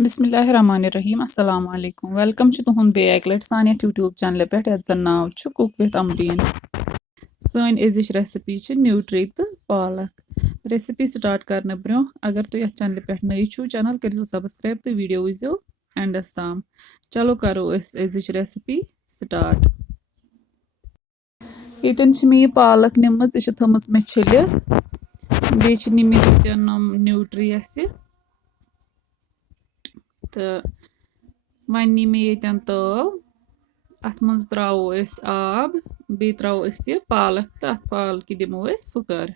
बिस्मिल्लाहिर्रहमानिर्रहीम अस्सलाम वालेकुम वेलकम तुहद बे एक लट सान यूट्यूब चैनल पे यथ जन नाव कुक विथ अमरीन सन अजिच रेसिपी न्यूट्री तो पालक रेसिपी स्टार्ट करने ब्रो अगर तुम यथ चैनल पे नई छो चैनल करो सब्सक्राइब तो वीडियो वो एंडस ताम चलो करो अजिच रेसिपी स्टार्ट यन मे पालक निम थम मे छिलित बे निमित न्यूट्री तो वन नी मे ये तव अत मज त्रो आब बे त्रो यह पालक तो अत पालक दिमो फुकर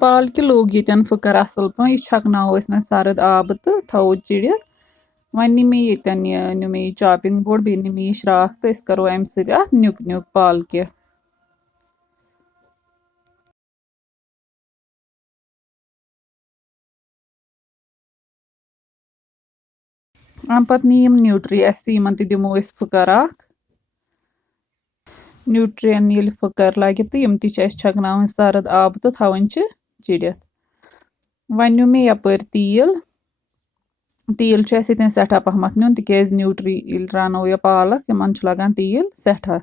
पालक लोग ये फुकर असल पे यह छकनो वो सर्द आब तो थो चिड़ित वन नी मे ये नी मे चॉपिंग बोर्ड बे नी मे श्राख तो करो अम सत न्युक न्युक पालक अम पत नी न्यूट्री यमन दिमो फुकर न्यूट्रियन ये फुकर लगे तो यम छकना सर्द आब तो थवन चिड़ित वन नु मे यपर तील तील ये सठा पहमत नुन तिकेज न्यूट्री रनो या पालक इन लगान तील सठा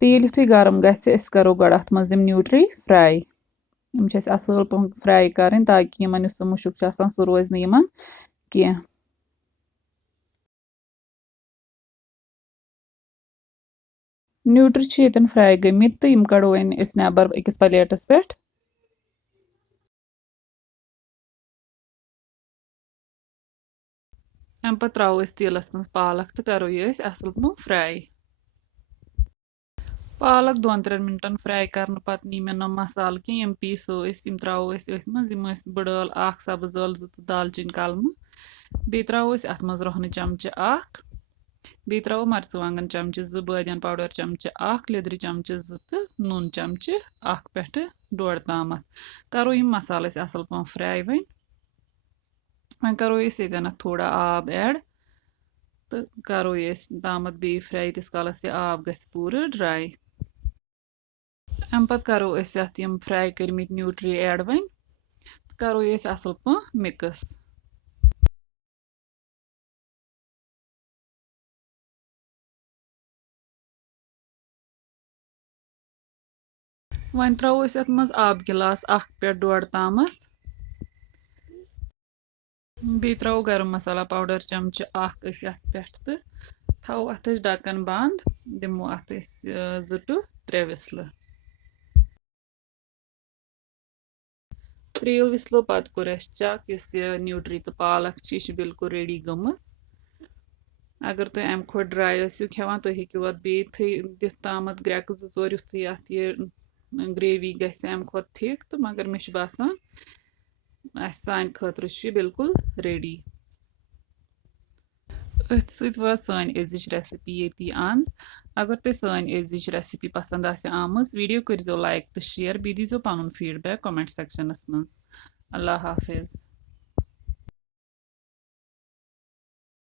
तील युथु गरम गो करो गो अत मज न्यूट्री फ्राई असल पे फ्राई कर ताकि इन मुशुक सह रोज कह न्यूट्री ये फ्राई गमित तो यम कड़ो वन नबर अकिस प्लेटस पे अम पे त्रो तीलस मज पालक तो करो यह असल पे फ्राई पालक 2-3 मिनटन फ्राई करने पत नी मे नम मसाल कह यम पीसो त्रो मज बड़ल सब्ज ٲl 2 तो दालचीन कलम बे त्रो अत मज रोहन चमचे बे त्रो मर्चवांगन चमचे 2 बादियान पाउडर चमचे 1 लिदर चमचे 2 तो नून चमचे 1 पे 1.5 ताम करो यम मसाल असल पे फ्राई वन करो ये थोड़ा आब ऐड तो करो तामत बे फ्राई तीस कालस यह आब ग पूर ड्राई अम पत करो अत यम फ्राई करमित न्यूट्री ऐड वन करो असल पे मिक्स वन त्रो अत मज आब गिलास 1 पे 1.5 ताम बे त्रो गरम मसाला पाउडर चमचे 1 पे तो थो अत ढक्कन बंद दिमो अत 2 to 3 विसल 3 विसलो पत कोर चक इस न्यूट्री तो पालक बिल्कुल रेडी गमस अगर तुम अम खो ड्राई खेवान तुम हेकू अत बे दिथ तामत ग्रेक 2-4 युथु अत यह ग्रेवी गम खो थिक तो मगर मे बासान सान खतर बिल्कुल रेडी अथ सत वात सान अजिच रेसिपी ये अंत अगर तुम सान अजिच रेसिपी पसंद आम वीडियो करो लाइक तो शेयर बे दीजो पन फीडबैक कमेंट सेक्शनस मज अल्लाह हाफिज।